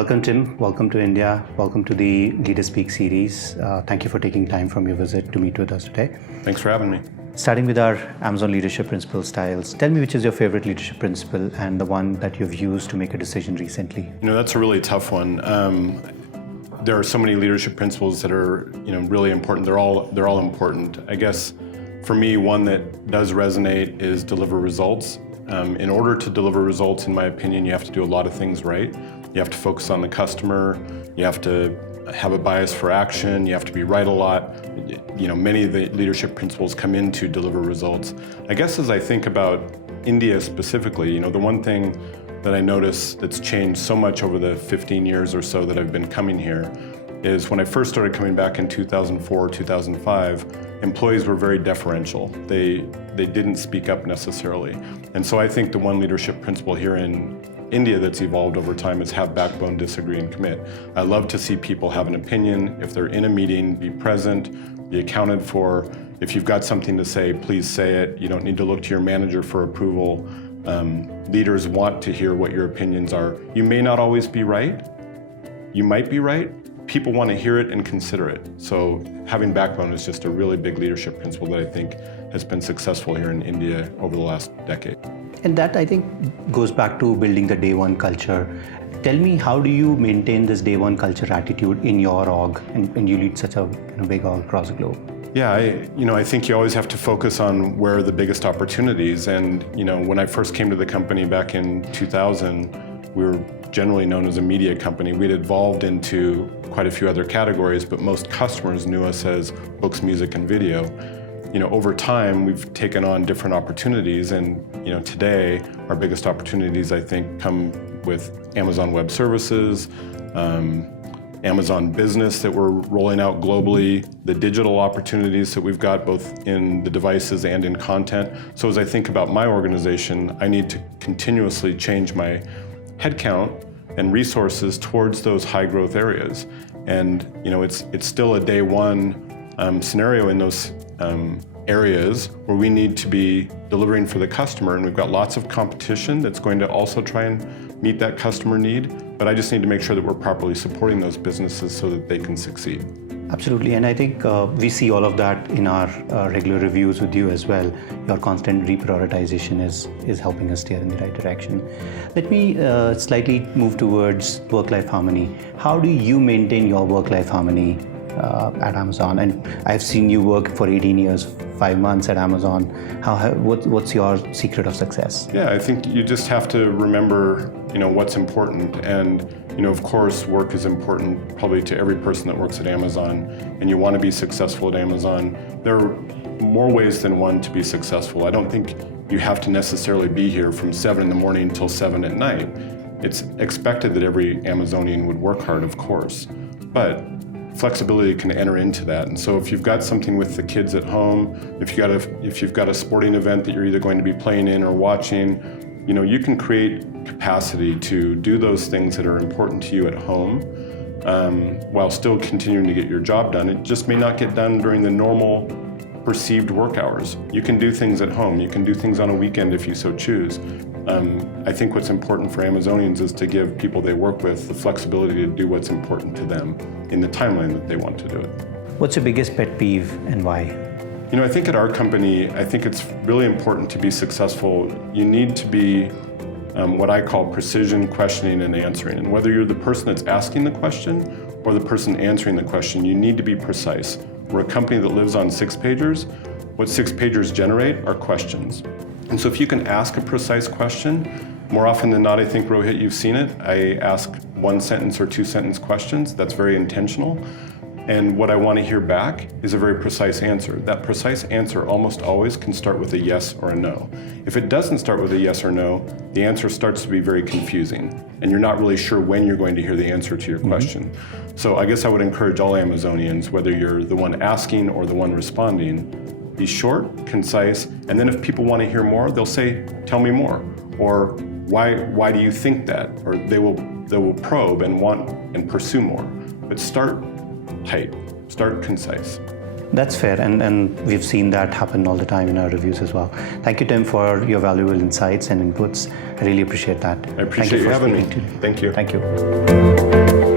Welcome, Tim. Welcome to India. Welcome to the Leader Speak series. Thank you for taking time from your visit to meet with us today. Thanks for having me. Starting with our Amazon leadership principle styles, tell me which is your favorite leadership principle and the one that you've used to make a decision recently. That's a really tough one. There are so many leadership principles that are, really important. They're all important. I guess for me, one that does resonate is deliver results. In order to deliver results, in my opinion, you have to do a lot of things right. You have to focus on the customer. You have to have a bias for action. You have to be right a lot. Many of the leadership principles come in to deliver results. I guess as I think about India specifically, the one thing that I notice that's changed so much over the 15 years or so that I've been coming here is when I first started coming back in 2004, 2005, employees were very deferential. They didn't speak up necessarily. And so I think the one leadership principle here in India that's evolved over time is have backbone, disagree, and commit. I love to see people have an opinion. If they're in a meeting, be present, be accounted for. If you've got something to say, please say it. You don't need to look to your manager for approval. Leaders want to hear what your opinions are. You may not always be right. You might be right. People want to hear it and consider it. So having backbone is just a really big leadership principle that I think has been successful here in India over the last decade. And that, I think, goes back to building the day one culture. Tell me, how do you maintain this day one culture attitude in your org, and you lead such a big org across the globe? Yeah, I think you always have to focus on where are the biggest opportunities. And when I first came to the company back in 2000, we were generally known as a media company. We'd evolved into quite a few other categories, but most customers knew us as books, music, and video. Over time, we've taken on different opportunities, and today our biggest opportunities, I think, come with Amazon Web Services, Amazon Business that we're rolling out globally, the digital opportunities that we've got both in the devices and in content. So as I think about my organization, I need to continuously change my headcount and resources towards those high growth areas. And it's still a day one scenario in those areas where we need to be delivering for the customer, and we've got lots of competition that's going to also try and meet that customer need, but I just need to make sure that we're properly supporting those businesses so that they can succeed. Absolutely, and I think we see all of that in our regular reviews with you as well. Your constant reprioritization is helping us steer in the right direction. Let me slightly move towards work-life harmony. How do you maintain your work-life harmony at Amazon? And I've seen you work for 18 years, 5 months at Amazon. What's your secret of success? Yeah, I think you just have to remember, what's important. And, of course, work is important probably to every person that works at Amazon, and you want to be successful at Amazon. There are more ways than one to be successful. I don't think you have to necessarily be here from 7 in the morning until 7 at night. It's expected that every Amazonian would work hard, of course, but flexibility can enter into that. And so if you've got something with the kids at home, if you've got a sporting event that you're either going to be playing in or watching, you can create capacity to do those things that are important to you at home while still continuing to get your job done. It just may not get done during the normal perceived work hours. You can do things at home. You can do things on a weekend if you so choose. I think what's important for Amazonians is to give people they work with the flexibility to do what's important to them in the timeline that they want to do it. What's your biggest pet peeve and why? I think at our company, I think it's really important to be successful. You need to be what I call precision questioning and answering. And whether you're the person that's asking the question or the person answering the question, you need to be precise. We're a company that lives on 6-pagers. What 6-pagers generate are questions. And so if you can ask a precise question, more often than not, I think, Rohit, you've seen it, I ask 1-sentence or 2-sentence questions. That's very intentional. And what I want to hear back is a very precise answer. That precise answer almost always can start with a yes or a no. If it doesn't start with a yes or no, the answer starts to be very confusing, and you're not really sure when you're going to hear the answer to your question. So I guess I would encourage all Amazonians, whether you're the one asking or the one responding, be short, concise, and then if people want to hear more, they'll say, tell me more, or why do you think that? Or they will probe and want and pursue more. But start tight, start concise. That's fair, and we've seen that happen all the time in our reviews as well. Thank you, Tim, for your valuable insights and inputs. I really appreciate that. I appreciate you having me. Speaking to me. Thank you. Thank you.